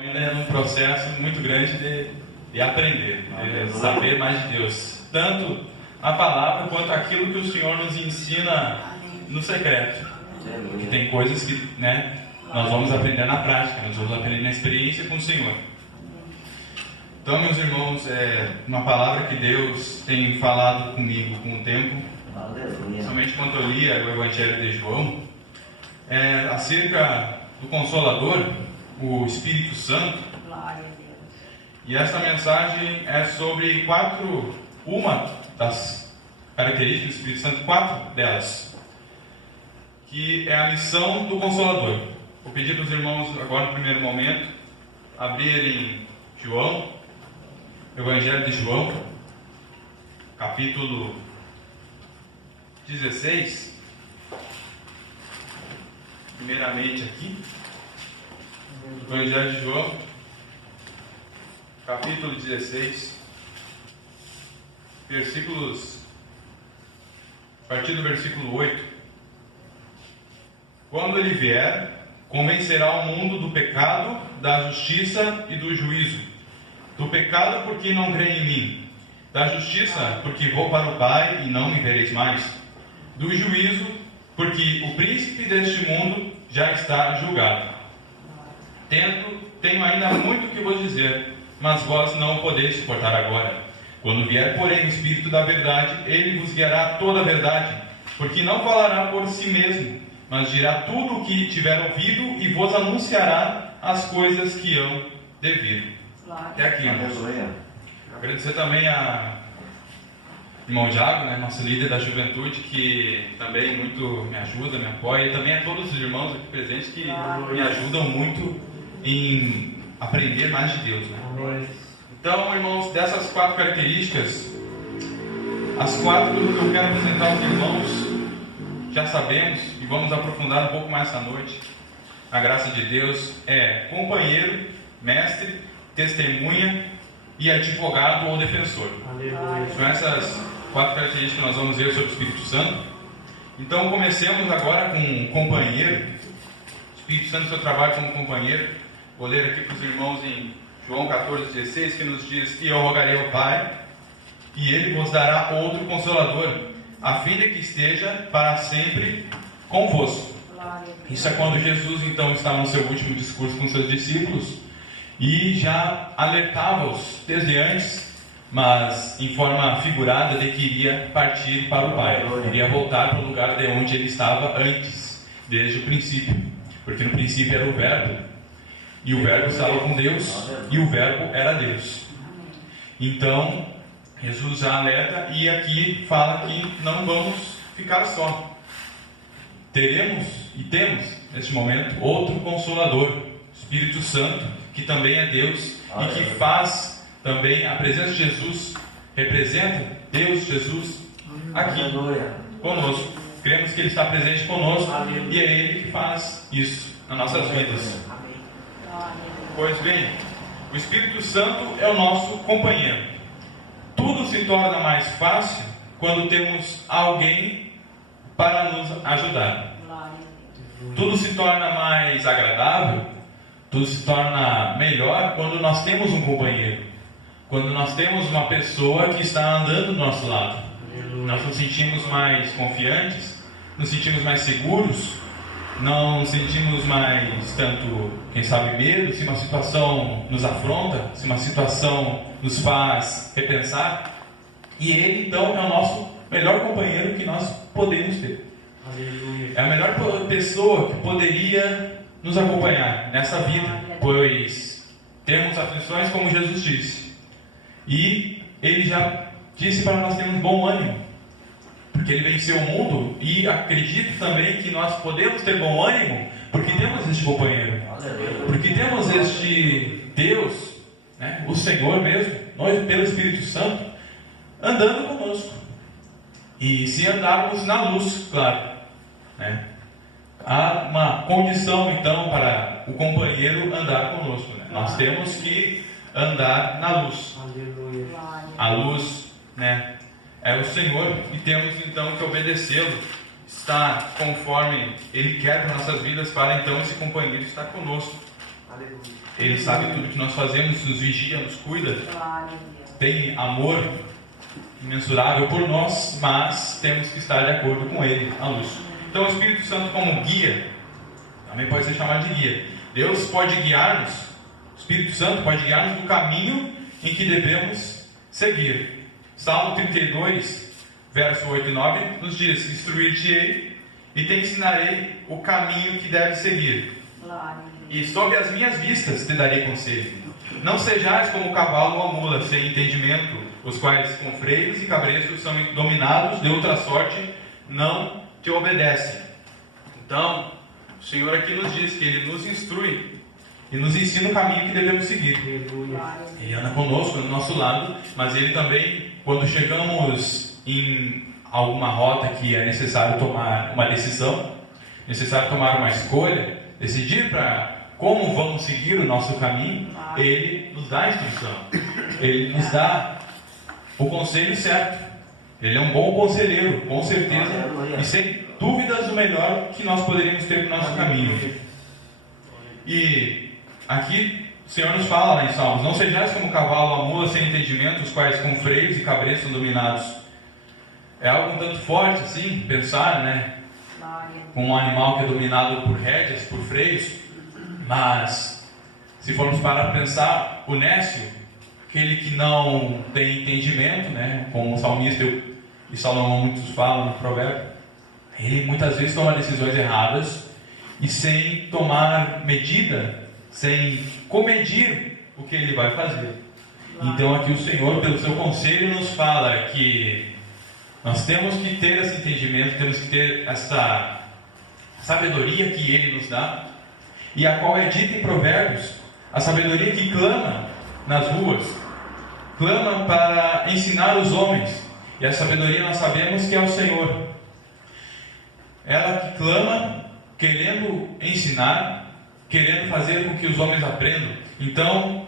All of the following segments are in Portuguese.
Ainda é num processo muito grande de aprender, de saber mais de Deus. Tanto a palavra quanto aquilo que o Senhor nos ensina no secreto. Porque tem coisas que nós vamos aprender na prática, nós vamos aprender na experiência com o Senhor. Então, meus irmãos, uma palavra que Deus tem falado comigo com o tempo, somente quando eu lia o Evangelho de João, acerca do Consolador, o Espírito Santo. Glória a Deus. E esta mensagem é sobre uma das características do Espírito Santo, 4 delas, que é a missão do Consolador. Vou pedir para os irmãos agora no primeiro momento abrirem João, Evangelho de João, capítulo 16, primeiramente aqui, Evangelho de João, capítulo 16, a partir do versículo 8. Quando ele vier, convencerá o mundo do pecado, da justiça e do juízo. Do pecado, porque não crê em mim. Da justiça, porque vou para o Pai e não me vereis mais. Do juízo, porque o príncipe deste mundo já está julgado. Tenho ainda muito que vos dizer, mas vós não podeis suportar agora. Quando vier, porém, o Espírito da verdade, ele vos guiará toda a verdade, porque não falará por si mesmo, mas dirá tudo o que tiver ouvido e vos anunciará as coisas que hão de vir. Até aqui, irmãos. Agradecer também a irmão Diago, nosso líder da juventude, que também muito me ajuda, me apoia, e também a todos os irmãos aqui presentes que me ajudam muito em aprender mais de Deus. Então, irmãos, dessas 4 características, as 4 que eu quero apresentar aos irmãos, já sabemos e vamos aprofundar um pouco mais essa noite. A graça de Deus é companheiro, mestre, testemunha e advogado ou defensor. São essas 4 características que nós vamos ver sobre o Espírito Santo. Então, comecemos agora com companheiro. O Espírito Santo, seu trabalho como companheiro. Vou ler aqui para os irmãos em João 14,16, que nos diz que eu rogarei ao Pai, e Ele vos dará outro Consolador, a fim de que esteja para sempre convosco. Isso é quando Jesus, então, estava no seu último discurso com seus discípulos, e já alertava-os desde antes, mas em forma figurada, de que iria partir para o Pai, iria voltar para o lugar de onde ele estava antes, desde o princípio, porque no princípio era o Verbo, e o Verbo estava com Deus, e o Verbo era Deus. Então, Jesus já alerta, e aqui fala que não vamos ficar só. Teremos e temos, neste momento, outro Consolador, Espírito Santo, que também é Deus, e que faz também a presença de Jesus, representa Deus, Jesus, aqui conosco. Cremos que Ele está presente conosco, e é Ele que faz isso nas nossas vidas. Pois bem, o Espírito Santo é o nosso companheiro. Tudo se torna mais fácil quando temos alguém para nos ajudar. Tudo se torna mais agradável, tudo se torna melhor quando nós temos um companheiro, quando nós temos uma pessoa que está andando do nosso lado. Nós nos sentimos mais confiantes, nos sentimos mais seguros, não sentimos mais tanto, quem sabe, medo, se uma situação nos afronta, se uma situação nos faz repensar. E Ele, então, é o nosso melhor companheiro que nós podemos ter. Aleluia. É a melhor pessoa que poderia nos acompanhar nessa vida, pois temos aflições, como Jesus disse. E Ele já disse para nós termos bom ânimo, porque Ele venceu o mundo, e acredito também que nós podemos ter bom ânimo, porque temos este companheiro, porque temos este Deus, o Senhor mesmo, nós pelo Espírito Santo, andando conosco. E se andarmos na luz, claro, há uma condição então para o companheiro andar conosco. Nós temos que andar na luz. A luz, é o Senhor, e temos então que obedecê-lo, estar conforme Ele quer para nossas vidas, para então esse companheiro estar conosco. Ele sabe tudo que nós fazemos, nos vigia, nos cuida. Glória a Deus. Tem amor imensurável por nós, mas temos que estar de acordo com Ele, a luz. Então o Espírito Santo como guia, também pode ser chamado de guia. Deus pode guiar-nos, o Espírito Santo pode guiar-nos no caminho em que devemos seguir. Salmo 32, verso 8 e 9, nos diz: instruir-te-ei e te ensinarei o caminho que deves seguir. Glória a Deus. E sob as minhas vistas te darei conselho. Não sejais como o cavalo ou a mula, sem entendimento, os quais com freios e cabreços são dominados, de outra sorte não te obedecem. Então, o Senhor aqui nos diz que Ele nos instrui e nos ensina o caminho que devemos seguir. Ele anda conosco, no nosso lado, mas Ele também, quando chegamos em alguma rota que é necessário tomar uma decisão, necessário tomar uma escolha, decidir para como vamos seguir o nosso caminho, Ele nos dá a instrução, Ele nos dá o conselho certo. Ele é um bom conselheiro, com certeza, e sem dúvidas o melhor que nós poderíamos ter no nosso caminho. E aqui o Senhor nos fala lá em Salmos: não sejais como o cavalo ou a mula sem entendimento, os quais com freios e cabreços são dominados. É algo um tanto forte assim, pensar, né? Com um animal que é dominado por rédeas, por freios. Mas, se formos parar para pensar, o nécio, aquele que não tem entendimento, né? Como o salmista e Salomão muitos falam no provérbio, ele muitas vezes toma decisões erradas e sem tomar medida, sem comedir o que ele vai fazer. Então aqui o Senhor, pelo seu conselho, nos fala que nós temos que ter esse entendimento, temos que ter essa sabedoria que Ele nos dá, e a qual é dita em Provérbios, a sabedoria que clama nas ruas, clama para ensinar os homens, e a sabedoria nós sabemos que é o Senhor. Ela que clama, querendo ensinar, querendo fazer com que os homens aprendam. Então,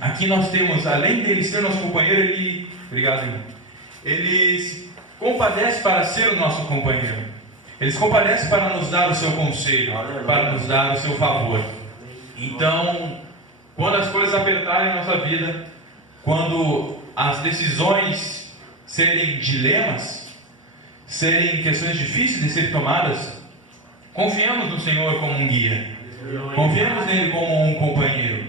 aqui nós temos, além dele ser nosso companheiro, ele, obrigado, irmão, ele se compadece para ser o nosso companheiro. Ele se compadece para nos dar o seu conselho, para nos dar o seu favor. Então, quando as coisas apertarem a nossa vida, quando as decisões serem dilemas, serem questões difíceis de serem tomadas, confiamos no Senhor como um guia, confiamos nele como um companheiro,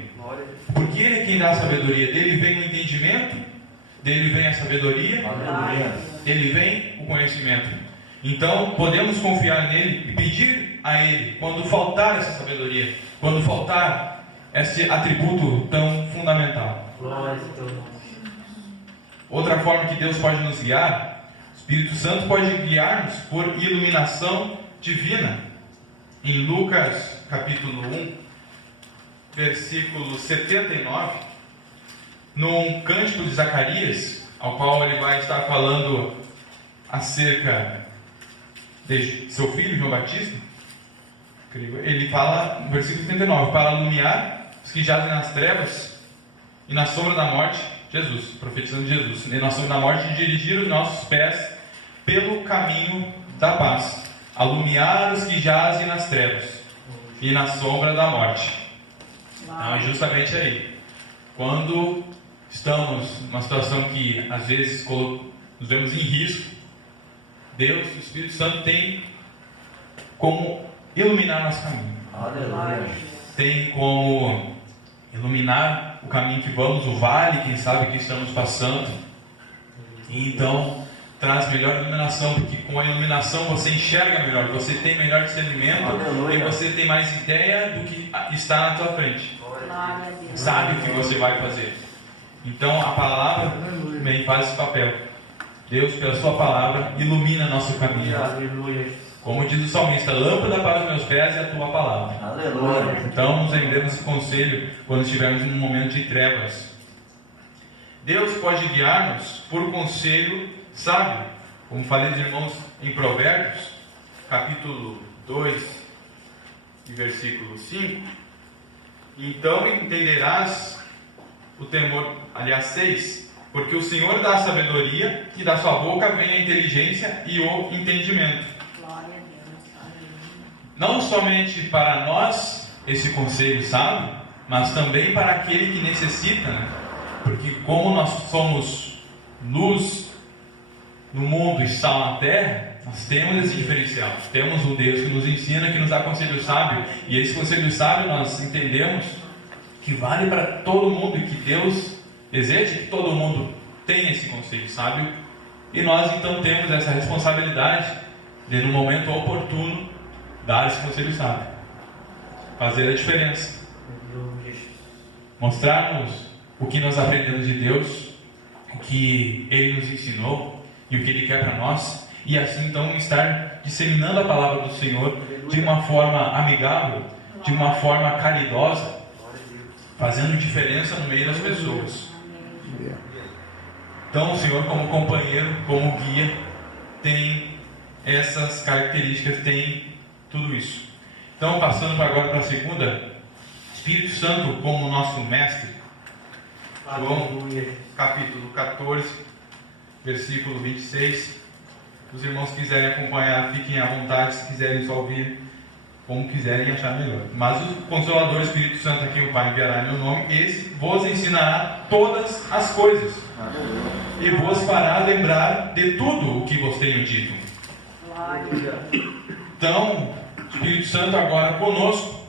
porque Ele é quem dá a sabedoria. Dele vem o entendimento, dele vem a sabedoria, dele vem o conhecimento. Então podemos confiar nele e pedir a Ele quando faltar essa sabedoria, quando faltar esse atributo tão fundamental. Outra forma que Deus pode nos guiar, o Espírito Santo pode guiar-nos por iluminação divina. Em Lucas capítulo 1, versículo 79, num cântico de Zacarias, ao qual ele vai estar falando acerca de seu filho João Batista, ele fala no versículo 79: para iluminar os que jazem nas trevas e na sombra da morte, Jesus, profetizando Jesus, e na sombra da morte, de dirigir os nossos pés pelo caminho da paz, alumiar os que jazem nas trevas e na sombra da morte. Então é justamente aí, quando estamos numa situação que às vezes nos vemos em risco, Deus, o Espírito Santo, tem como iluminar nosso caminho. Aleluia. Tem como iluminar o caminho que vamos, o vale, quem sabe, que estamos passando. E então traz melhor iluminação, porque com a iluminação você enxerga melhor, você tem melhor discernimento. Aleluia. E você tem mais ideia do que está na tua frente. Sabe o que você vai fazer. Então a palavra também faz esse papel. Deus, pela sua palavra, ilumina nosso caminho. Como diz o salmista: lâmpada para os meus pés é a tua palavra. Aleluia. Então nos rendemos esse conselho quando estivermos em um momento de trevas. Deus pode guiar-nos por conselho sábio, como falei dos irmãos em Provérbios, capítulo 2, e versículo 5. Então entenderás o temor, aliás 6, porque o Senhor dá a sabedoria e da sua boca vem a inteligência e o entendimento. Glória a Deus. Não somente para nós esse conselho sábio, mas também para aquele que necessita, né? Porque como nós somos luz no mundo e sal na terra, nós temos esse diferencial. Temos um Deus que nos ensina, que nos dá conselho sábio, e esse conselho sábio nós entendemos que vale para todo mundo e que Deus deseja que todo mundo tenha esse conselho sábio, e nós então temos essa responsabilidade de, no momento oportuno, dar esse conselho sábio, fazer a diferença, mostrarmos o que nós aprendemos de Deus, o que Ele nos ensinou e o que Ele quer para nós, e assim então estar disseminando a palavra do Senhor de uma forma amigável, de uma forma caridosa, fazendo diferença no meio das pessoas. Então o Senhor, como companheiro, como guia, tem essas características, tem tudo isso. Então, passando agora para a segunda, Espírito Santo como nosso mestre. João capítulo 14, versículo 26. Os irmãos que quiserem acompanhar, fiquem à vontade, se quiserem só ouvir, como quiserem achar melhor. Mas o Consolador Espírito Santo, a quem o Pai enviará em meu nome, esse vos ensinará todas as coisas, e vos fará lembrar de tudo o que vos tenho dito. Então, o Espírito Santo agora conosco,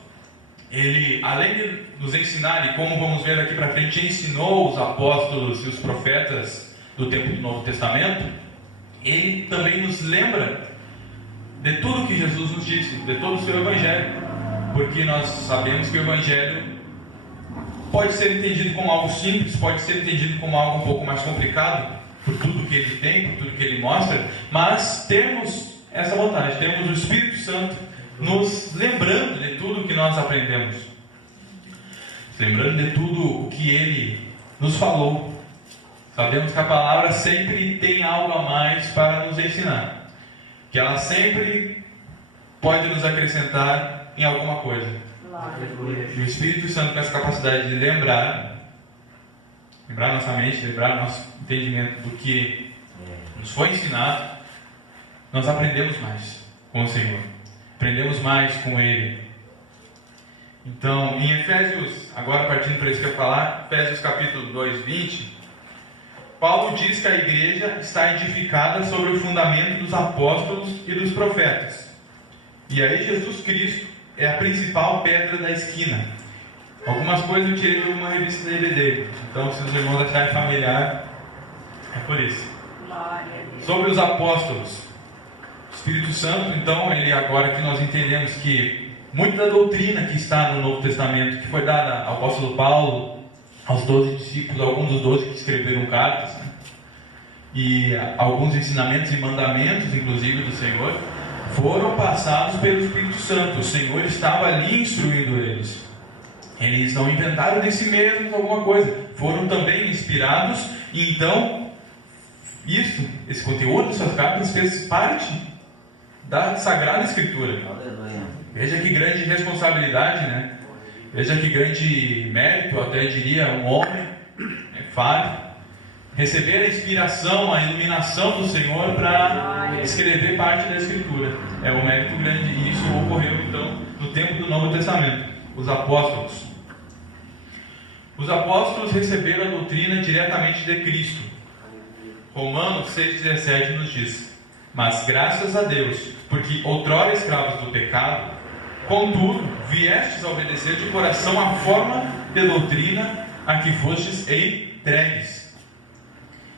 ele, além de nos ensinar, e como vamos ver aqui para frente, ensinou os apóstolos e os profetas do tempo do Novo Testamento, ele também nos lembra de tudo que Jesus nos disse, de todo o seu Evangelho, porque nós sabemos que o Evangelho pode ser entendido como algo simples, pode ser entendido como algo um pouco mais complicado, por tudo que ele tem, por tudo que ele mostra, mas temos essa vantagem, temos o Espírito Santo nos lembrando de tudo que nós aprendemos, lembrando de tudo o que ele nos falou. Sabemos que a palavra sempre tem algo a mais para nos ensinar, que ela sempre pode nos acrescentar em alguma coisa. E o Espírito Santo, com essa capacidade de lembrar nossa mente, lembrar nosso entendimento do que nos foi ensinado, nós aprendemos mais com o Senhor, aprendemos mais com Ele. Então, em Efésios, agora partindo para isso que eu ia falar, Efésios capítulo 2, 20, Paulo diz que a igreja está edificada sobre o fundamento dos apóstolos e dos profetas. E aí Jesus Cristo é a principal pedra da esquina. Algumas coisas eu tirei de uma revista da IBD, então se os irmãos acharem familiar, é por isso. Sobre os apóstolos, o Espírito Santo, então, ele agora que nós entendemos que muita da doutrina que está no Novo Testamento, que foi dada ao apóstolo Paulo, aos 12 discípulos, alguns dos 12 que escreveram cartas, né? E alguns ensinamentos e mandamentos, inclusive do Senhor, foram passados pelo Espírito Santo. O Senhor estava ali instruindo eles. Eles não inventaram de si mesmos alguma coisa, foram também inspirados, e então esse conteúdo dessas cartas fez parte da Sagrada Escritura. Aleluia. Veja que grande responsabilidade, né? Veja que grande mérito, até diria, um homem falho, receber a inspiração, a iluminação do Senhor para escrever parte da Escritura. É um mérito grande, e isso ocorreu então no tempo do Novo Testamento. Os apóstolos receberam a doutrina diretamente de Cristo. Romanos 6,17 nos diz: mas graças a Deus, porque outrora escravos do pecado, contudo, viestes a obedecer de coração a forma de doutrina a que fostes entregues.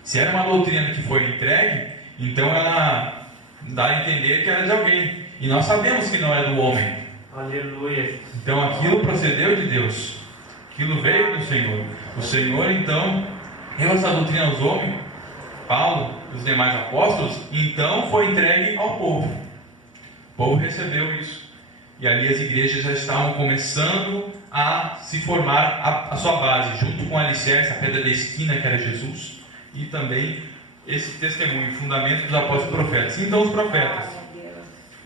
Se era uma doutrina que foi entregue, então ela dá a entender que era de alguém. E nós sabemos que não é do homem. Aleluia. Então aquilo procedeu de Deus. Aquilo veio do Senhor. O Senhor, então, deu essa doutrina aos homens, Paulo, os demais apóstolos, e então foi entregue ao povo. O povo recebeu isso. E ali as igrejas já estavam começando a se formar a sua base, junto com a alicerce, a pedra da esquina que era Jesus, e também esse testemunho, fundamento dos apóstolos e profetas. Então os profetas.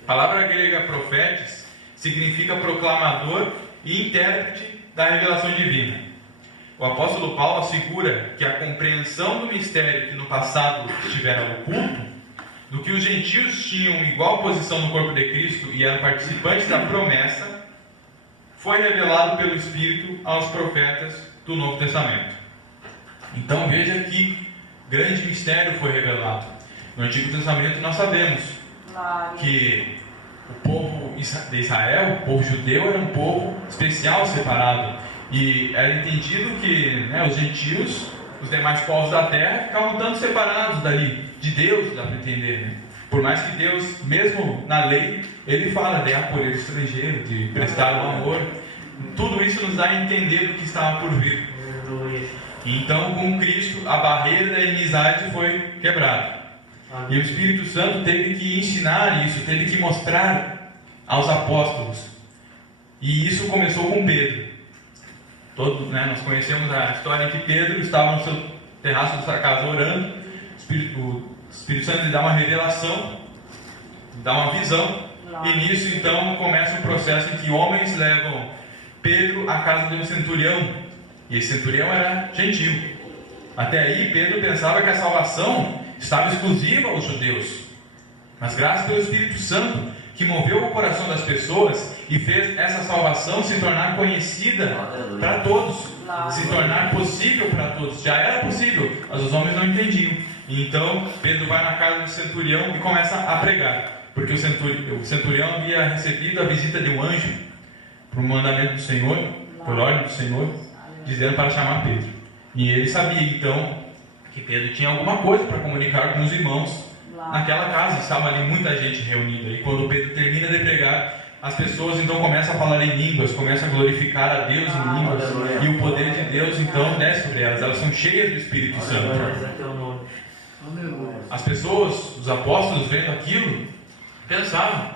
A palavra grega profetes significa proclamador e intérprete da revelação divina. O apóstolo Paulo assegura que a compreensão do mistério que no passado estivera oculto, do que os gentios tinham igual posição no corpo de Cristo e eram participantes da promessa, foi revelado pelo Espírito aos profetas do Novo Testamento. Então veja que grande mistério foi revelado. No Antigo Testamento nós sabemos que o povo de Israel, o povo judeu, era um povo especial, separado. E era entendido que os gentios, os demais povos da terra, ficavam tanto separados dali, de Deus, dá para entender, né? Por mais que Deus, mesmo na lei, Ele fala de acolher o estrangeiro, de prestar o amor. Tudo isso nos dá a entender do que estava por vir. Então, com Cristo, a barreira da inimizade foi quebrada. E o Espírito Santo teve que ensinar isso, teve que mostrar aos apóstolos. E isso começou com Pedro. Nós conhecemos a história em que Pedro estava no seu terraço da sua casa orando. O Espírito Santo lhe dá uma revelação, lhe dá uma visão. E nisso então começa um processo em que homens levam Pedro à casa de um centurião. E esse centurião era gentil. Até aí Pedro pensava que a salvação estava exclusiva aos judeus. Mas graças pelo Espírito Santo, que moveu o coração das pessoas e fez essa salvação se tornar conhecida para todos, se tornar possível para todos. Já era possível, mas os homens não entendiam. E então Pedro vai na casa do centurião e começa a pregar, porque o centurião havia recebido a visita de um anjo por mandamento do Senhor, por ordem do Senhor, dizendo para chamar Pedro. E ele sabia então que Pedro tinha alguma coisa para comunicar com os irmãos naquela casa. Estava ali muita gente reunida. E quando Pedro termina de pregar, as pessoas então começam a falar em línguas, começam a glorificar a Deus em línguas, e o poder de Deus então desce sobre elas. Elas são cheias do Espírito Santo. As pessoas, os apóstolos, vendo aquilo, pensavam: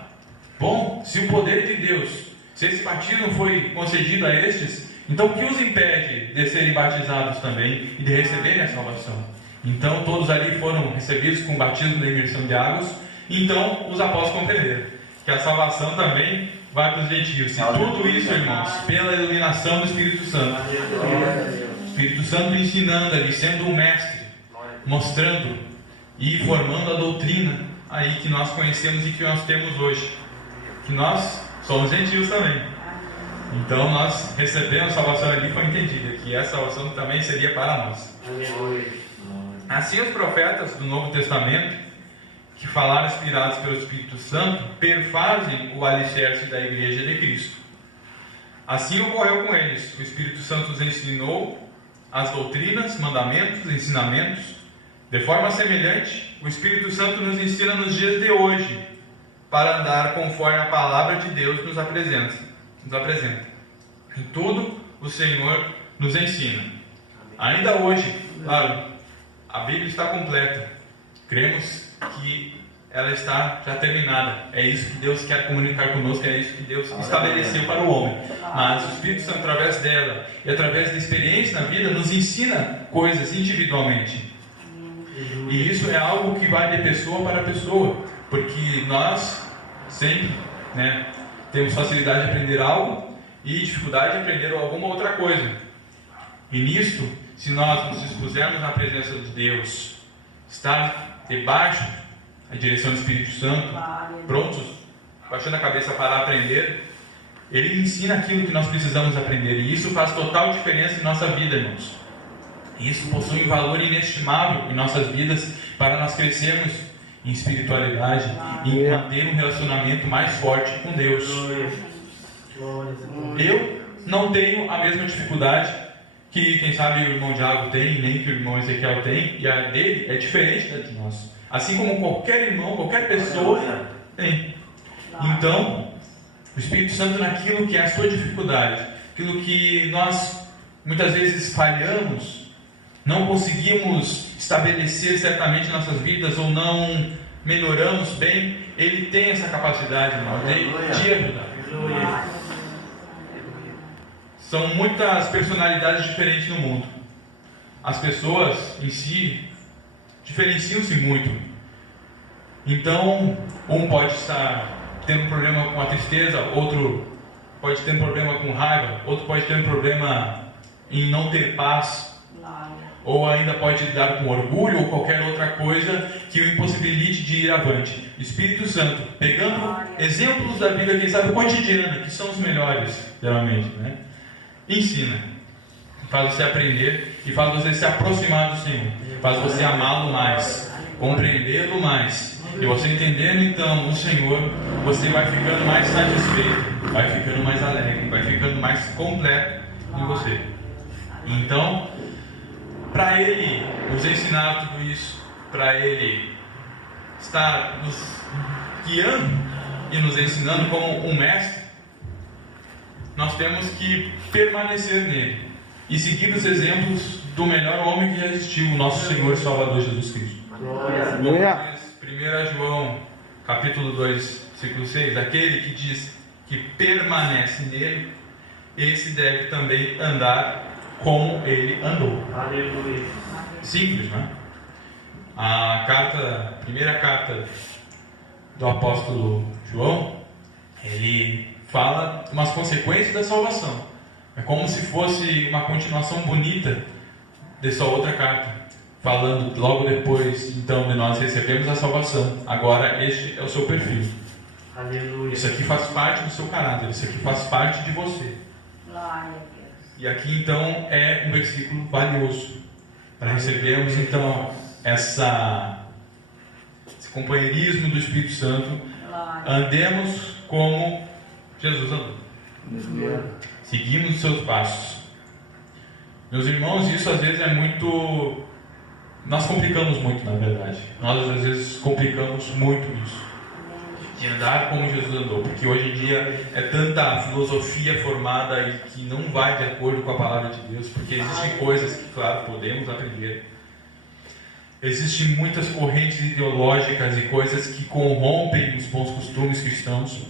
bom, se o poder de Deus, se esse batismo foi concedido a estes, então o que os impede de serem batizados também e de receberem a salvação? Então todos ali foram recebidos com o batismo da imersão de águas. Então os apóstolos compreenderam que a salvação também vai para os gentios. E tudo isso, irmãos, pela iluminação do Espírito Santo. O Espírito Santo ensinando ali, sendo um mestre, mostrando e formando a doutrina aí que nós conhecemos e que nós temos hoje. Que nós somos gentios também. Então nós recebemos a salvação ali, foi entendida que essa salvação também seria para nós. Assim os profetas do Novo Testamento, que falaram inspirados pelo Espírito Santo, perfazem o alicerce da Igreja de Cristo. Assim ocorreu com eles. O Espírito Santo os ensinou as doutrinas, mandamentos, ensinamentos. De forma semelhante, o Espírito Santo nos ensina nos dias de hoje, para andar conforme a palavra de Deus nos apresenta. Em tudo o Senhor nos ensina. Ainda hoje, claro, a Bíblia está completa. Cremos que ela está já terminada. É isso que Deus quer comunicar conosco, é isso que Deus estabeleceu para o homem. Mas o Espírito Santo, através dela e através da experiência na vida, nos ensina coisas individualmente. E isso é algo que vai de pessoa para pessoa, porque nós sempre temos facilidade de aprender algo e dificuldade de aprender alguma outra coisa. E nisto, se nós nos expusermos na presença de Deus, estar debaixo da direção do Espírito Santo, prontos, baixando a cabeça para aprender, Ele ensina aquilo que nós precisamos aprender. E isso faz total diferença em nossa vida, irmãos. E isso possui um valor inestimável em nossas vidas para nós crescermos em espiritualidade e manter um relacionamento mais forte com Deus. Eu não tenho a mesma dificuldade que, quem sabe, o irmão Diago tem, nem que o irmão Ezequiel tem, e a dele é diferente da de nós. Assim como qualquer irmão, qualquer pessoa tem. Então, o Espírito Santo naquilo que é a sua dificuldade, aquilo que nós muitas vezes falhamos, não conseguimos estabelecer certamente nossas vidas ou não melhoramos bem, Ele tem essa capacidade, irmão, de ajudar. São muitas personalidades diferentes no mundo. As pessoas em si diferenciam-se muito. Então, um pode estar tendo um problema com a tristeza, outro pode ter um problema com raiva, outro pode ter um problema em não ter paz. ou ainda pode lidar com orgulho ou qualquer outra coisa que o impossibilite de ir avante. O Espírito Santo, pegando exemplos da Bíblia, quem sabe cotidiana, que são os melhores, geralmente, né? Ensina, faz você aprender e faz você se aproximar do Senhor, faz você amá-lo mais, compreendê-lo mais. E você entendendo então o Senhor, você vai ficando mais satisfeito, vai ficando mais alegre, vai ficando mais completo em você. Então, para Ele nos ensinar tudo isso, para Ele estar nos guiando e nos ensinando como um mestre, nós temos que permanecer nele e seguir os exemplos do melhor homem que já existiu, o nosso Senhor e Salvador Jesus Cristo. Como diz 1 João capítulo 2, versículo 6, aquele que diz que permanece nele, esse deve também andar como ele andou. Aleluia. Simples, não é? A primeira carta do apóstolo João, ele fala umas consequências da salvação. É como se fosse uma continuação bonita dessa outra carta, falando logo depois, então, de nós recebemos a salvação. Agora este é o seu perfil. Aleluia. Isso aqui faz parte do seu caráter, isso aqui faz parte de você. Glória a Deus. E aqui então é um versículo valioso para recebermos então esse companheirismo do Espírito Santo. Andemos como Jesus andou. Seguimos os seus passos. Meus irmãos, isso às vezes é muito... Nós complicamos muito, na verdade. Nós às vezes complicamos muito isso. De andar como Jesus andou. Porque hoje em dia é tanta filosofia formada e que não vai de acordo com a palavra de Deus. Porque existem coisas que, claro, podemos aprender. Existem muitas correntes ideológicas e coisas que corrompem os bons costumes cristãos.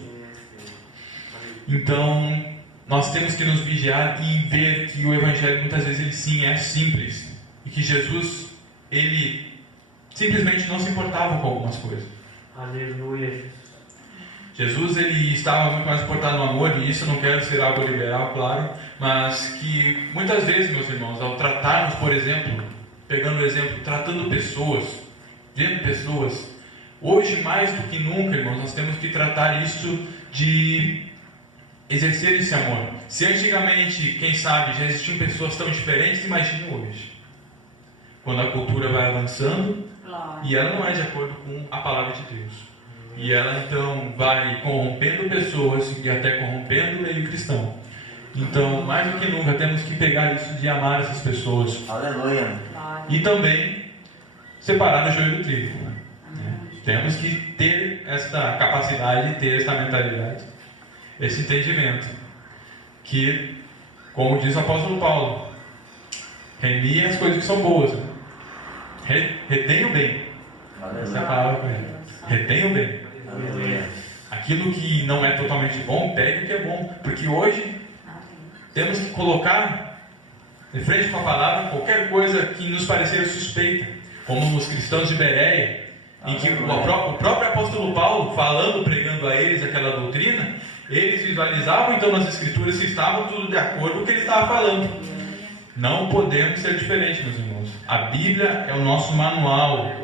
Então, nós temos que nos vigiar e ver que o Evangelho muitas vezes ele sim é simples. E que Jesus, ele simplesmente não se importava com algumas coisas. Aleluia. Jesus ele estava muito mais importado no amor, e isso eu não quero ser algo liberal, claro, mas que muitas vezes, meus irmãos, ao tratarmos, por exemplo, pegando o exemplo, tratando pessoas, vendo pessoas, hoje mais do que nunca, irmãos, nós temos que tratar isso de exercer esse amor. Se antigamente, quem sabe, já existiam pessoas tão diferentes, imagine hoje. Quando a cultura vai avançando, e ela não é de acordo com a palavra de Deus. E ela então vai corrompendo pessoas e até corrompendo o meio cristão. Então, mais do que nunca, temos que pegar isso de amar essas pessoas. Aleluia. E também separar o joio do trigo. Temos que ter essa capacidade, ter essa mentalidade, esse entendimento. Que, como diz o apóstolo Paulo, remia as coisas que são boas. Retenha o bem. Essa é a palavra com ele. Retenha o bem. Aquilo que não é totalmente bom, pegue o que é bom. Porque hoje temos que colocar de frente com a palavra qualquer coisa que nos parecer suspeita. Como os cristãos de Bereia, em que o próprio apóstolo Paulo, falando, pregando a eles aquela doutrina, eles visualizavam então nas escrituras se estavam tudo de acordo com o que ele estava falando. Não podemos ser diferentes, meus irmãos. A Bíblia é o nosso manual.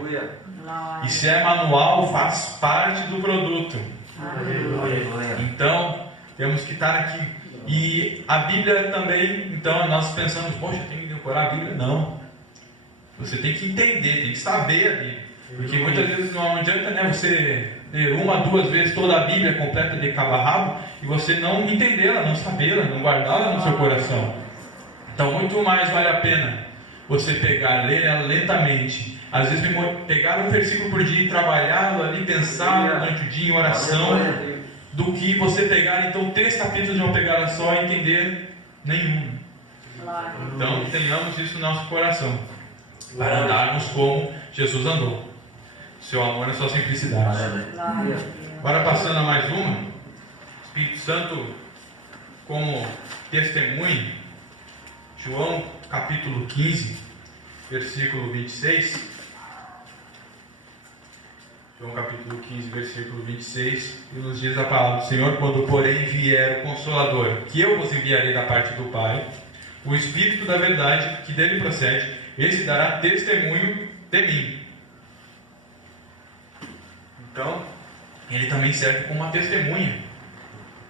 E se é manual, faz parte do produto. Então, temos que estar aqui. E a Bíblia também, então, nós pensamos, poxa, tem que decorar a Bíblia? Não. Você tem que entender, tem que saber a Bíblia. Porque muitas vezes não adianta, né, você ler uma, duas vezes toda a Bíblia completa de cabo a rabo e você não entendê-la, não sabê-la, não guardá-la no seu coração. Então, muito mais vale a pena você pegar, ler ela lentamente. Às vezes, pegar um versículo por dia e trabalhá-lo ali, pensar durante o dia em oração, do que você pegar, então, 3 capítulos de uma pegada só e entender nenhum. Então, tenhamos isso no nosso coração, para andarmos como Jesus andou. Seu amor é sua simplicidade. Agora, passando a mais uma, Espírito Santo como testemunho, João capítulo 15, versículo 26. João capítulo 15, versículo 26, e nos diz a palavra do Senhor: quando porém vier o Consolador, que eu vos enviarei da parte do Pai, o Espírito da verdade, que dele procede, esse dará testemunho de mim. Então, ele também serve como uma testemunha.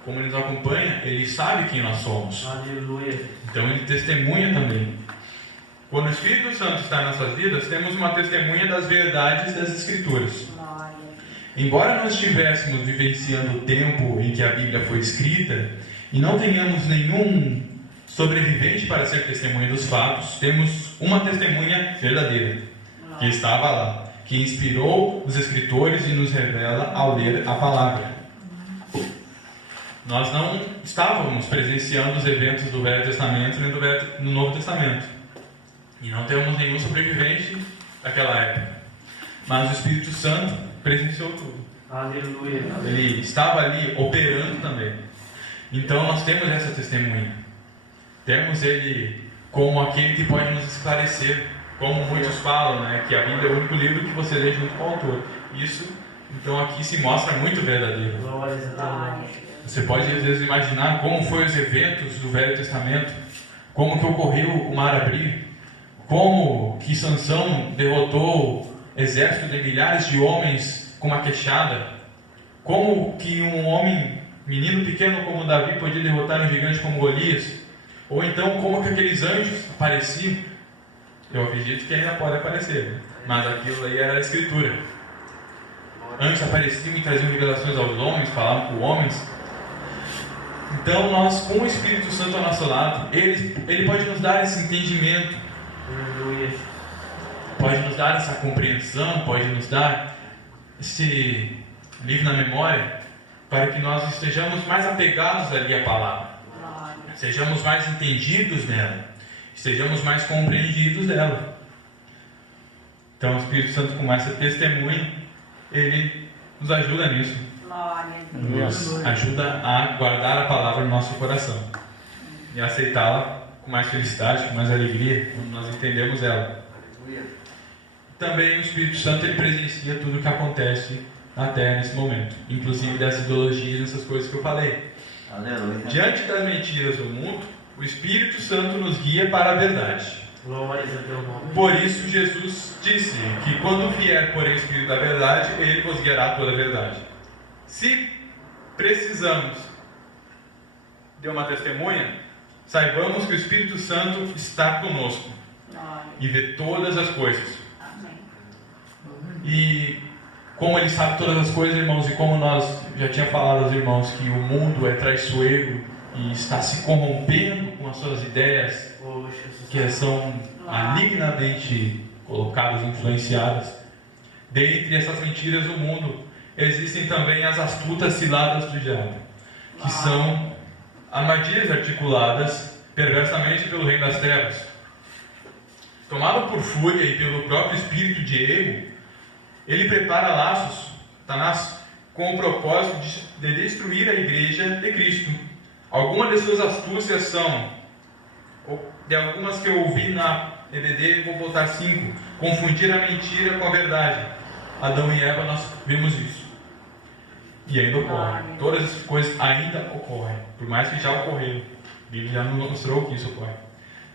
Como ele nos acompanha, ele sabe quem nós somos. Aleluia. Então ele testemunha também. Quando o Espírito Santo está em nossas vidas, temos uma testemunha das verdades das Escrituras. Embora nós estivéssemos vivenciando o tempo em que a Bíblia foi escrita e não tenhamos nenhum sobrevivente para ser testemunha dos fatos, temos uma testemunha verdadeira, que estava lá, que inspirou os escritores e nos revela ao ler a palavra. Nós não estávamos presenciando os eventos do Velho Testamento nem do Novo Testamento, e não temos nenhum sobrevivente daquela época, mas o Espírito Santo presenciou tudo. Aleluia. Ele estava ali operando também. Então nós temos essa testemunha. Temos ele como aquele que pode nos esclarecer, como muitos falam, né, que a Bíblia é o único livro que você lê junto com o autor. Isso, então, aqui se mostra muito verdadeiro. Você pode às vezes imaginar como foram os eventos do Velho Testamento, como que ocorreu o mar abrir, como que Sansão derrotou exército de milhares de homens com uma queixada, como que um homem, menino pequeno como Davi, podia derrotar um gigante como Golias, ou então como que aqueles anjos apareciam. Eu acredito que ainda pode aparecer, né? Mas aquilo aí era a Escritura. Anjos apareciam e traziam revelações aos homens, falavam com homens. Então nós, com o Espírito Santo ao nosso lado, ele pode nos dar esse entendimento, pode nos dar essa compreensão, pode nos dar esse livro na memória, para que nós estejamos mais apegados ali à palavra, sejamos mais entendidos nela, estejamos mais compreendidos dela. Então o Espírito Santo, com essa testemunha, ele nos ajuda nisso, nos ajuda a guardar a palavra no nosso coração e aceitá-la com mais felicidade, com mais alegria, quando nós entendemos ela. Também o Espírito Santo, ele presencia tudo o que acontece na Terra nesse momento, inclusive dessas ideologias, dessas coisas que eu falei. Aleluia. Diante das mentiras do mundo, o Espírito Santo nos guia para a verdade. Por isso Jesus disse que quando vier, porém, o Espírito da verdade, ele vos guiará a toda a verdade. Se precisamos de uma testemunha, saibamos que o Espírito Santo está conosco e vê todas as coisas. E como ele sabe todas as coisas, irmãos, e como nós já tínhamos falado aos irmãos que o mundo é traiçoeiro e está se corrompendo com as suas ideias que são malignamente colocadas, influenciadas. Dentre essas mentiras do mundo existem também as astutas ciladas do diabo, que são armadilhas articuladas perversamente pelo reino das trevas. Tomado por fúria e pelo próprio espírito de erro, ele prepara laços, Satanás, com o propósito de destruir a igreja de Cristo. Algumas de suas astúcias são, de algumas que eu ouvi na EBD, vou botar 5, confundir a mentira com a verdade. Adão e Eva, nós vimos isso. E ainda ocorre. Todas essas coisas ainda ocorrem, por mais que já ocorreram. A Bíblia já nos mostrou que isso ocorre.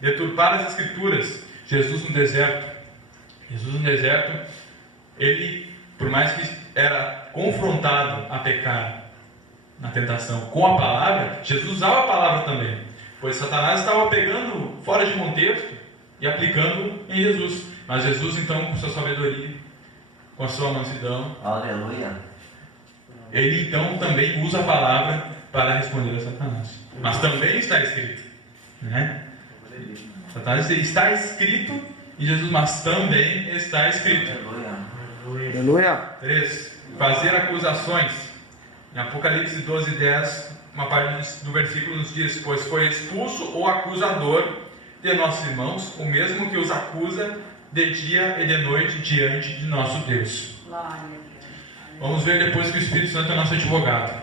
Deturpar as Escrituras. Jesus no deserto, ele, por mais que era confrontado a pecar na tentação com a palavra, Jesus usava a palavra também, pois Satanás estava pegando fora de contexto e aplicando em Jesus. Mas Jesus, então, com sua sabedoria, com a sua mansidão, aleluia, ele então também usa a palavra para responder a Satanás. Mas também está escrito, né? Satanás está escrito em Jesus, mas também está escrito. Aleluia. 3. Fazer acusações. Em Apocalipse 12:10, uma parte do versículo nos diz: pois foi expulso o acusador de nossos irmãos, o mesmo que os acusa de dia e de noite diante de nosso Deus. Vamos ver depois que o Espírito Santo é nosso advogado.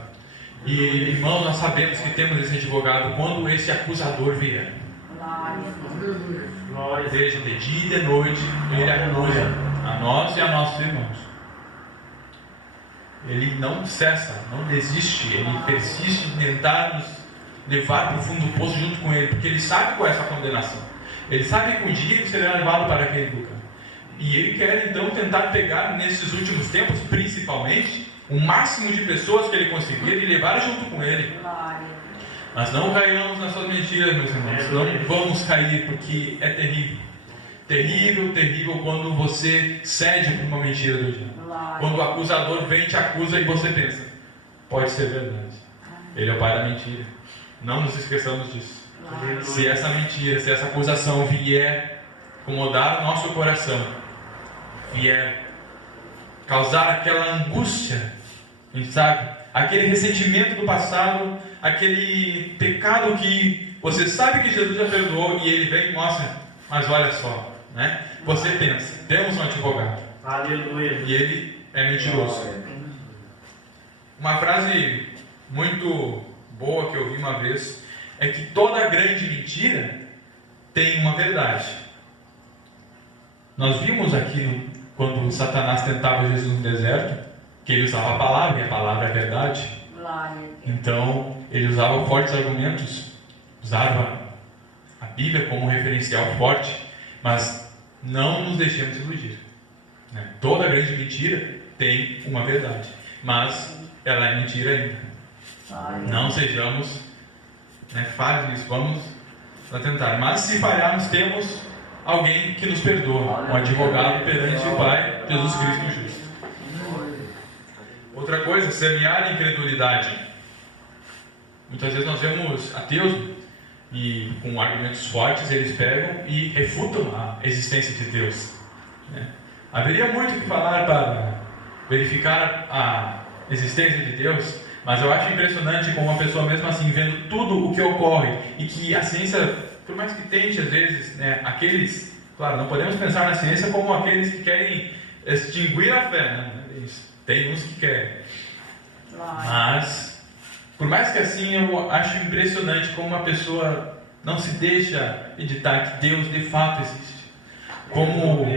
E, irmãos, nós sabemos que temos esse advogado quando esse acusador vier. Veja, de dia e de noite, ele acusa a nós e a nossos irmãos. Ele não cessa, não desiste, ele persiste em tentar nos levar para o fundo do poço junto com ele, porque ele sabe qual é essa condenação. Ele sabe que um dia ele será levado para aquele lugar. E ele quer então tentar pegar nesses últimos tempos, principalmente, o máximo de pessoas que ele conseguir e levar junto com ele. Mas não caiamos nas suas mentiras, meus irmãos. Não vamos cair, porque é terrível. Terrível, terrível quando você cede por uma mentira do diabo. Quando o acusador vem e te acusa e você pensa, pode ser verdade. Ele é o pai da mentira. Não nos esqueçamos disso. Se essa mentira, se essa acusação vier incomodar o nosso coração, vier causar aquela angústia, a gente sabe, aquele ressentimento do passado, aquele pecado que você sabe que Jesus já perdoou e ele vem e mostra, mas olha só, né? Você pensa, temos um advogado. Aleluia. E ele é mentiroso. Uma frase muito boa que eu vi uma vez é que toda grande mentira tem uma verdade. Nós vimos aqui quando Satanás tentava Jesus no deserto, que ele usava a palavra, e a palavra é verdade. Então, ele usava fortes argumentos, usava a Bíblia como referencial forte, mas não nos deixemos iludir. Né? Toda grande mentira tem uma verdade, mas ela é mentira ainda. Não sejamos falhos nisso, vamos tentar. Mas se falharmos, temos alguém que nos perdoa, um advogado perante o Pai, Jesus Cristo justo. Outra coisa, semear incredulidade. Muitas vezes nós vemos ateus e com argumentos fortes eles pegam e refutam a existência de Deus. Haveria muito o que falar para verificar a existência de Deus, mas eu acho impressionante como uma pessoa mesmo assim, vendo tudo o que ocorre, e que a ciência, por mais que tente às vezes, aqueles, claro, não podemos pensar na ciência como aqueles que querem extinguir a fé, né? Tem uns que querem, mas por mais que assim, eu acho impressionante como uma pessoa não se deixa editar que Deus de fato existe, como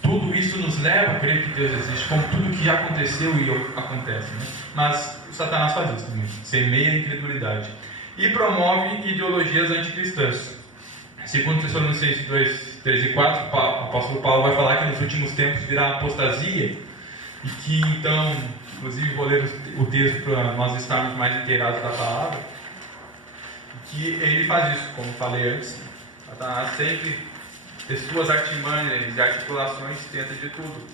tudo isso nos leva a crer que Deus existe, como tudo que já aconteceu e acontece, né? Mas o Satanás faz isso também, semeia a incredulidade e promove ideologias anticristãs. Segundo Tessalonicenses 2, 3 e 4, o apóstolo Paulo vai falar que nos últimos tempos virá apostasia, e que então, inclusive vou ler o texto para nós estarmos mais inteirados da palavra, que ele faz isso, como falei antes. Satanás sempre, de suas artimanhas e articulações, tenta de tudo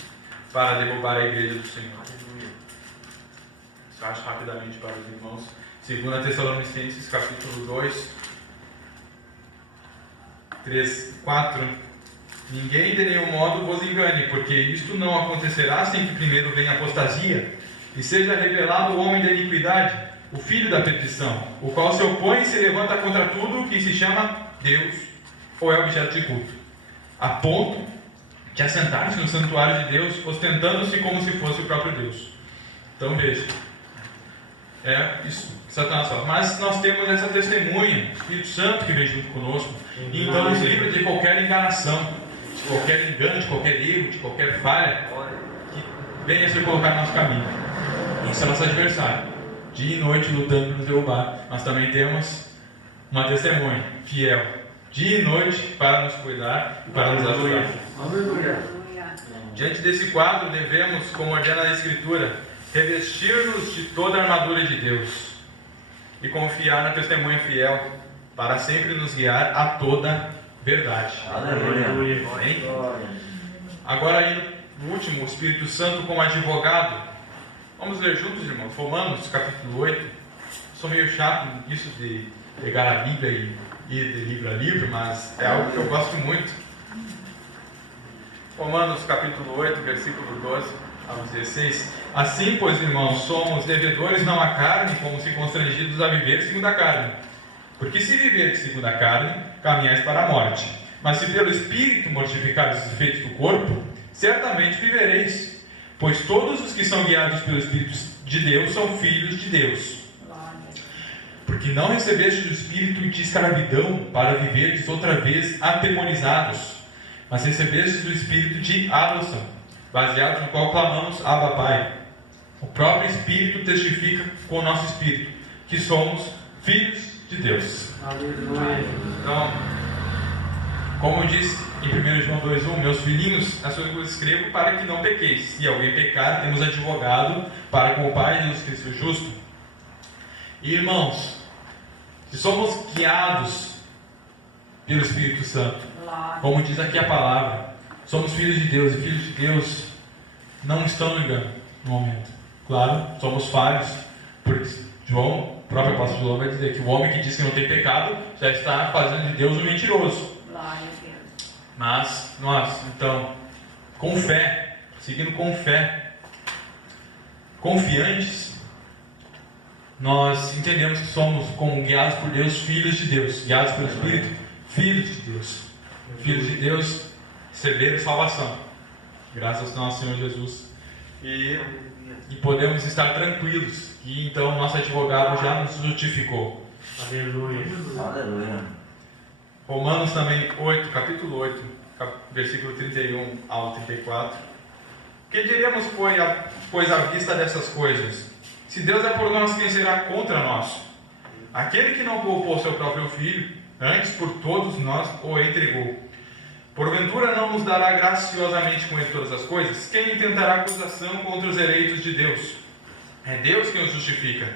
para derrubar a igreja do Senhor. Eu acho rapidamente para os irmãos. 2 Tessalonicenses capítulo 2, 3, 4. Ninguém de nenhum modo vos engane, porque isto não acontecerá sem que primeiro venha a apostasia, e seja revelado o homem da iniquidade, o filho da perdição, o qual se opõe e se levanta contra tudo que se chama Deus ou é objeto de culto, a ponto de assentar-se no santuário de Deus, ostentando-se como se fosse o próprio Deus. Então veja, é isso que Satanás fala. Mas nós temos essa testemunha, o Espírito Santo que vem junto conosco, e então nos livra de qualquer enganação, de qualquer engano, de qualquer erro, de qualquer falha que venha a ser colocado no nosso caminho. Isso é nosso adversário, dia e noite lutando para nos derrubar. Nós também temos uma testemunha fiel, dia e noite, para nos cuidar e para nos ajudar. Diante desse quadro, devemos, como ordena a Escritura, revestir-nos de toda a armadura de Deus e confiar na testemunha fiel para sempre nos guiar a toda verdade. Aleluia. Amém? Agora aí, no último, o Espírito Santo como advogado. Vamos ler juntos, irmãos, Romanos capítulo 8. Sou meio chato nisso de pegar a Bíblia e ir de livro a livro, mas é algo que eu gosto muito. Romanos capítulo 8, versículo 12 ao 16. Assim, pois, irmãos, somos devedores não à carne, como se constrangidos a viver segundo a carne. Porque se viver segundo a carne, caminhais para a morte. Mas se pelo Espírito mortificar os efeitos do corpo, certamente vivereis. Pois todos os que são guiados pelo Espírito de Deus são filhos de Deus. Porque não recebestes o espírito de escravidão para viverdes outra vez atemorizados, mas recebestes o espírito de adoção, baseado no qual clamamos Abba Pai. O próprio Espírito testifica com o nosso espírito que somos filhos de Deus. Aleluia. Então, Como diz em 1 João 2,1, meus filhinhos, as coisas que eu escrevo para que não pequeis. Se alguém pecar, temos advogado para com o Pai, Jesus Cristo justo. E, irmãos, se somos guiados pelo Espírito Santo, como diz aqui a palavra, somos filhos de Deus, e filhos de Deus não estão no engano no momento. Claro, somos falhos, porque João, o próprio apóstolo João, vai dizer que o homem que diz que não tem pecado já está fazendo de Deus um mentiroso. Mas nós, então, com fé, seguindo com fé, confiantes, nós entendemos que somos, como guiados por Deus, filhos de Deus, guiados pelo Espírito, filhos de Deus. Filhos de Deus receberam salvação, graças ao nosso Senhor Jesus. E podemos estar tranquilos, que então nosso advogado já nos justificou. Aleluia. Aleluia. Romanos também 8, capítulo 8, versículo 31 ao 34. Que diremos, pois, à vista dessas coisas? Se Deus é por nós, quem será contra nós? Aquele que não poupou seu próprio filho, antes por todos nós o entregou. Porventura não nos dará graciosamente com ele todas as coisas? Quem intentará acusação contra os eleitos de Deus? É Deus quem os justifica.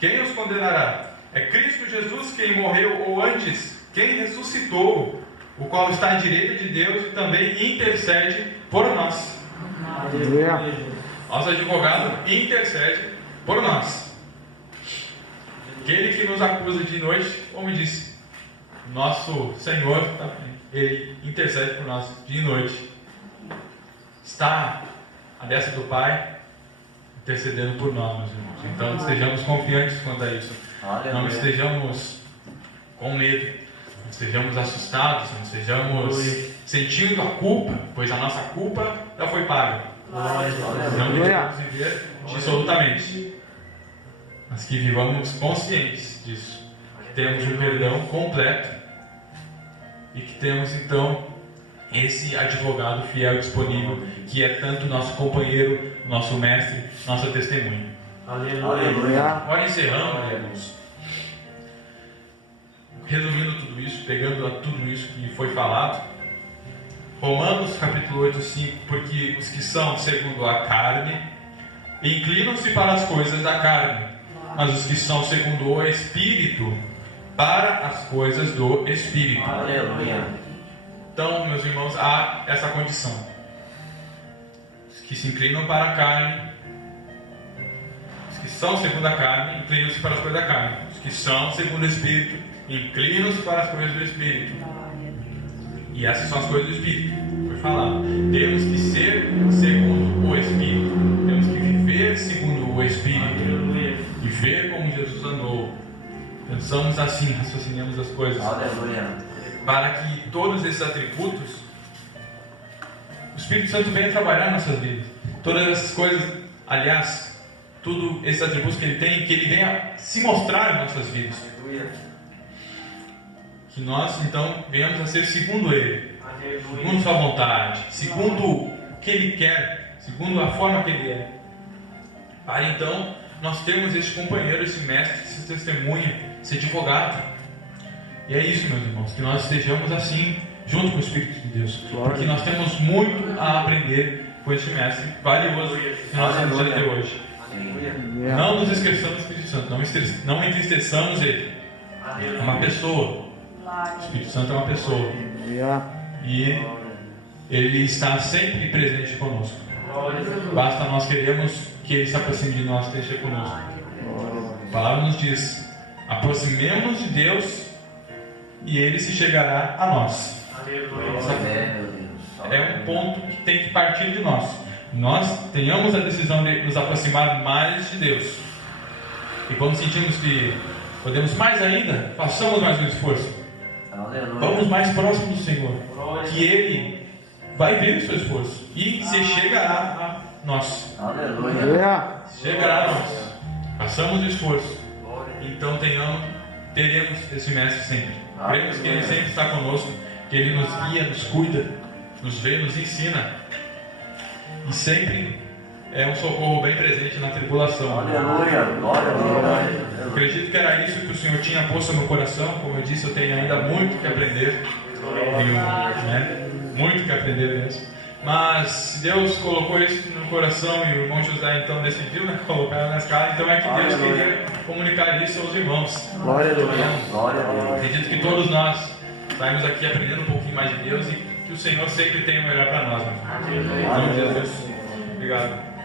Quem os condenará? É Cristo Jesus quem morreu, ou antes, quem ressuscitou, o qual está à direita de Deus e também intercede por nós. Aleluia. Nosso advogado intercede por nós. Aquele que nos acusa de noite, como disse, nosso Senhor, Ele intercede por nós de noite. Está à destra do Pai, intercedendo por nós, meus irmãos. Então estejamos confiantes quanto a isso. Não estejamos com medo, não estejamos assustados, não estejamos sentindo a culpa, pois a nossa culpa já foi paga. Não devemos viver dissolutamente, mas que vivamos conscientes disso, que temos um perdão completo e que temos então esse advogado fiel disponível, que é tanto nosso companheiro, nosso mestre, nossa testemunha. Aleluia. Agora encerrando, irmãos, resumindo tudo isso, pegando a tudo isso que foi falado, Romanos capítulo 8, 5, porque os que são segundo a carne inclinam-se para as coisas da carne, mas os que são segundo o Espírito, para as coisas do Espírito. Aleluia. Então, meus irmãos, há essa condição. Os que se inclinam para a carne, os que são segundo a carne, inclinam-se para as coisas da carne. Os que são segundo o Espírito, inclinam-se para as coisas do Espírito. E essas são as coisas do Espírito. Foi falado. Temos que ser segundo o Espírito. Temos que viver segundo o Espírito. E ver como Jesus andou. Pensamos assim, raciocinamos as coisas. Aleluia. Para que todos esses atributos, o Espírito Santo venha trabalhar em nossas vidas. Todas essas coisas, aliás, todos esses atributos que Ele tem, que Ele venha se mostrar em nossas vidas. Que nós, então, venhamos a ser segundo Ele, segundo Sua vontade, segundo o que Ele quer, segundo a forma que Ele é. Para então, nós termos esse companheiro, esse mestre, esse testemunha, esse advogado. E é isso, meus irmãos, que nós estejamos assim, junto com o Espírito de Deus. Porque nós temos muito a aprender com este mestre valioso que nós temos até hoje. Não nos esqueçamos do Espírito Santo, não entristeçamos Ele. É uma pessoa. O Espírito Santo é uma pessoa. E Ele está sempre presente conosco. Basta nós queremos que Ele se aproxime de nós e esteja conosco. A palavra nos diz: aproximemo-nos de Deus e Ele se chegará a nós. É um ponto que tem que partir de nós. Nós tenhamos a decisão de nos aproximar mais de Deus. E quando sentimos que podemos mais ainda, façamos mais um esforço. Vamos mais próximo do Senhor, que Ele vai ver o seu esforço e se chegará a nós. Chegará a nós. Façamos o esforço. Então teremos esse mestre sempre. Cremos que Ele sempre está conosco, que Ele nos guia, nos cuida, nos vê, nos ensina. E sempre é um socorro bem presente na tribulação. Eu acredito que era isso que o Senhor tinha posto no meu coração. Como eu disse, eu tenho ainda muito que aprender. Tenho, né, muito que aprender mesmo. Mas se Deus colocou isso no coração e o irmão José então decidiu, né, colocar na escala, então é que Deus queria comunicar isso aos irmãos. Glória a Deus. Glória a Deus. Acredito que todos nós saímos aqui aprendendo um pouquinho mais de Deus e que o Senhor sempre tem o melhor para nós. Né? Em nome de Jesus. Obrigado.